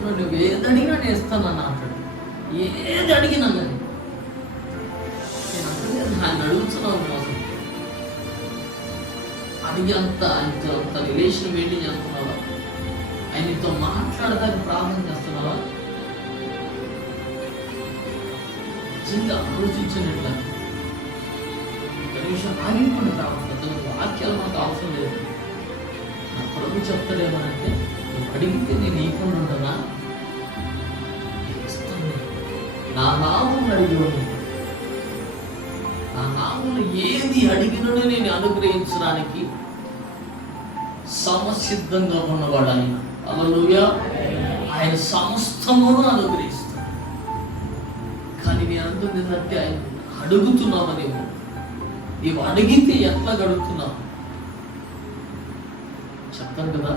అంటున్నాడు, నువ్వు ఏది అడిగినా నేను ఇస్తానన్నా అంటాడు. ఏది అడిగినా కానీ నేను అంటలేదు, ఆయన అడుగుతున్నావు మోసం. అడిగి అంత రిలేషన్ మెయింటైన్ చేస్తున్నావా? ఆయనతో మాట్లాడడానికి ప్రార్థన చేస్తున్నావా? నిజంగా ఆలోచించినట్లా కనీసం ఆగిపోండి కావాలి. వాక్యాలు మాకు అవసరం లేదు. నా ప్రభు చెప్తాడేమనంటే, నువ్వు అడిగితే నేను ఇవ్వకుండా ఉంటానా? నా నామం అడిగిన, నా నామమును ఏది అడిగినను నేను అనుగ్రహించడానికి సమసిద్ధంగా ఉన్నవాడు ఆయన. హల్లెలూయా. ఆయన సమస్తమును అనుగ్రహిస్తాడు. కానీ నేను అంటుంది ఏంటంటే, ఆయన అడుగుతున్నావా? నీవు అడిగితే ఎట్లా గడుగుతున్నావు చెప్తాను కదా.